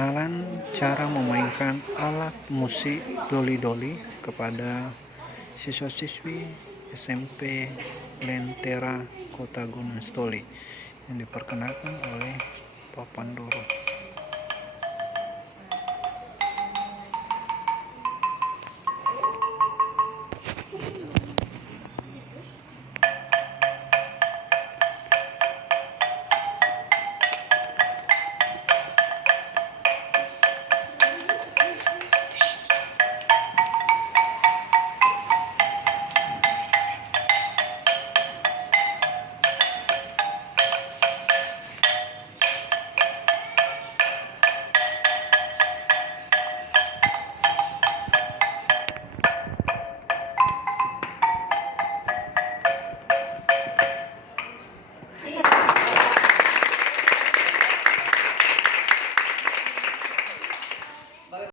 Perkenalan cara memainkan alat musik doli-doli kepada siswa-siswi SMP Lentera Kota Gunung Sitoli yang diperkenalkan oleh Pak Pandoro.